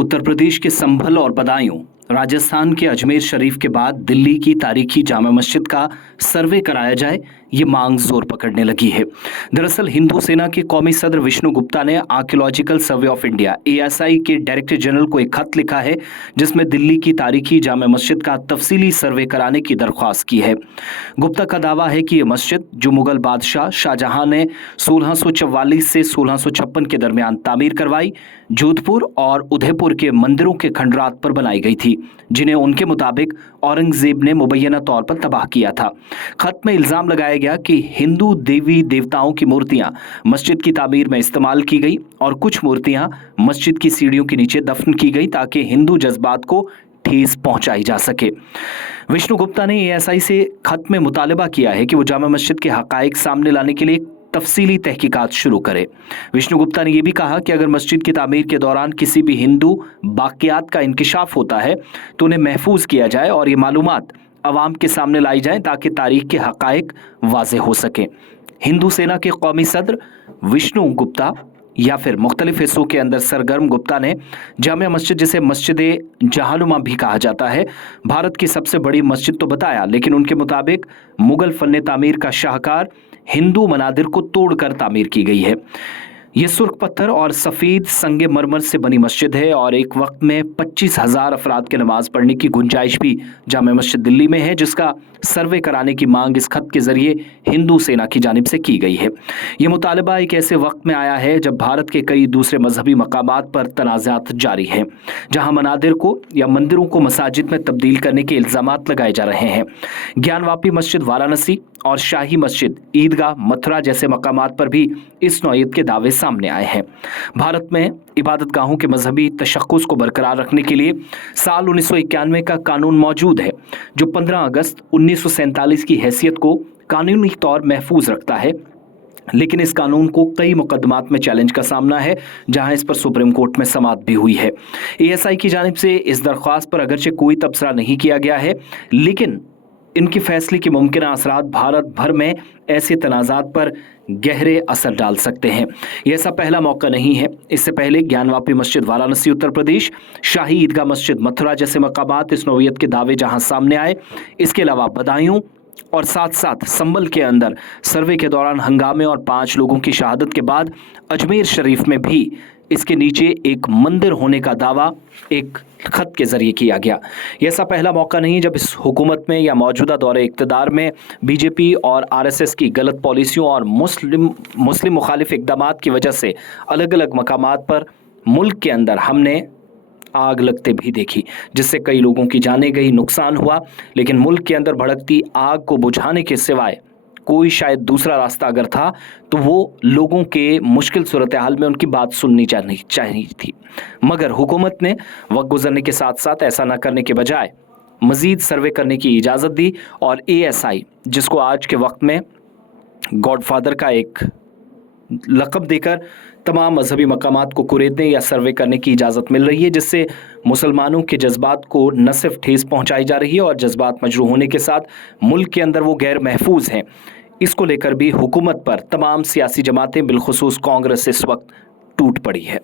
उत्तर प्रदेश के संभल और बदायूं, राजस्थान के अजमेर शरीफ के बाद दिल्ली की तारीखी जामा मस्जिद का सर्वे कराया जाए, ये मांग जोर पकड़ने लगी है। दरअसल हिंदू सेना के कौमी सदर विष्णु गुप्ता ने archaeological survey of India (ASI) के डायरेक्टर जनरल को एक खत लिखा है, जिसमें दिल्ली की तारीखी जामा मस्जिद का तफसीली सर्वे कराने की दरख्वास्त की है। गुप्ता का दावा है कि ये मस्जिद, जो मुगल बादशाह शाहजहां ने 1644 से 1656 के दरमियान तामीर करवाई, जोधपुर और उदयपुर के मंदिरों के खंडरात पर बनाई गई थी, जिन्हें उनके मुताबिक औरंगजेब ने मुबैना तौर पर तबाह किया था। खत में इल्जाम लगाया गया कि हिंदू देवी देवताओं की मूर्तियां मस्जिद की तामीर में इस्तेमाल की गई और कुछ मूर्तियां मस्जिद की सीढ़ियों के नीचे दफन की गई ताकि हिंदू जज्बात को ठेस पहुंचाई जा सके। विष्णु गुप्ता ने ASI से खत में मुतालबा किया है कि वो जामा मस्जिद के हकाइक सामने लाने के लिए तफसीली तहकीकात शुरू करे। विष्णु गुप्ता ने यह भी कहा कि अगर मस्जिद की तामीर के दौरान किसी भी हिंदू बाक़ियात का इंकिशाफ होता है तो उन्हें महफूज किया जाए और ये मालूमात अवाम के सामने लाई जाएं ताकि तारीख के हकाइक वाज़ेह हो सकें। हिंदू सेना के कौमी सदर विष्णु गुप्ता या फिर मुख्तलिफ हिस्सों के अंदर सरगर्म गुप्ता ने जामिया मस्जिद, जिसे मस्जिद जहानुमा भी कहा जाता है, भारत की सबसे बड़ी मस्जिद तो बताया, लेकिन उनके मुताबिक मुगल फन्ने तामीर का शाहकार हिंदू मनादिर को तोड़कर तामीर की गई है। ये सुर्ख पत्थर और सफ़ेद संगे मरमर से बनी मस्जिद है और एक वक्त में 25,000 अफराद के नमाज पढ़ने की गुंजाइश भी जामा मस्जिद दिल्ली में है, जिसका सर्वे कराने की मांग इस खत के जरिए हिंदू सेना की जानिब से की गई है। ये मुतालबा एक ऐसे वक्त में आया है जब भारत के कई दूसरे मजहबी मकामात पर तनाज़ात जारी हैं, जहाँ मनादिर को या मंदिरों को मसाजिद में तब्दील करने के इल्ज़ामात लगाए जा रहे हैं। ज्ञानवापी मस्जिद वाराणसी और शाही मस्जिद ईदगाह मथुरा जैसे मकामात पर भी इस नौयत के दावे सामने आए हैं। भारत में इबादत गाहों के मजहबी तशक्कुस को बरकरार रखने के लिए साल 1991 का कानून मौजूद है, जो 15 अगस्त 1947 की हैसियत को कानूनी तौर महफूज रखता है, लेकिन इस कानून को कई मुकदमात में चैलेंज का सामना है, जहां इस पर सुप्रीम कोर्ट में समाअत भी हुई है। ASI की जानिब से इस दरख्वास्त पर अगरचे कोई तबसरा नहीं किया गया है, लेकिन इनके फैसले के मुमकिन असरात भारत भर में ऐसे तनाज़ात पर गहरे असर डाल सकते हैं। यह ऐसा पहला मौका नहीं है। इससे पहले ज्ञानवापी मस्जिद वाराणसी उत्तर प्रदेश, शाही ईदगाह मस्जिद मथुरा जैसे मकामात इस नौयत के दावे जहां सामने आए, इसके अलावा बदायूं और साथ साथ संभल के अंदर सर्वे के दौरान हंगामे और 5 लोगों की शहादत के बाद अजमेर शरीफ में भी इसके नीचे एक मंदिर होने का दावा एक खत के जरिए किया गया। यह ऐसा पहला मौका नहीं जब इस हुकूमत में या मौजूदा दौरे इक़्तिदार में BJP और RSS की गलत पॉलिसियों और मुस्लिम मुखालिफ इक़दामात की वजह से अलग अलग मकामात पर मुल्क के अंदर हमने आग लगते भी देखी, जिससे कई लोगों की जानें गई, नुकसान हुआ। लेकिन मुल्क के अंदर भड़कती आग को बुझाने के सिवाय कोई शायद दूसरा रास्ता अगर था तो वो लोगों के मुश्किल सूरत हाल में उनकी बात सुननी चाहिए थी। मगर हुकूमत ने वक्त गुजरने के साथ साथ ऐसा न करने के बजाय मज़ीद सर्वे करने की इजाज़त दी और ASI, जिसको आज के वक्त में गॉडफादर का एक लक़ब देकर तमाम मजहबी मकामात को कुरेदने या सर्वे करने की इजाज़त मिल रही है, जिससे मुसलमानों के जज्बात को न सिर्फ ठेस पहुंचाई जा रही है और जज्बात मजरूह होने के साथ मुल्क के अंदर वो गैर महफूज हैं। इसको लेकर भी हुकूमत पर तमाम सियासी जमातें बिलखुसूस कांग्रेस इस वक्त टूट पड़ी है।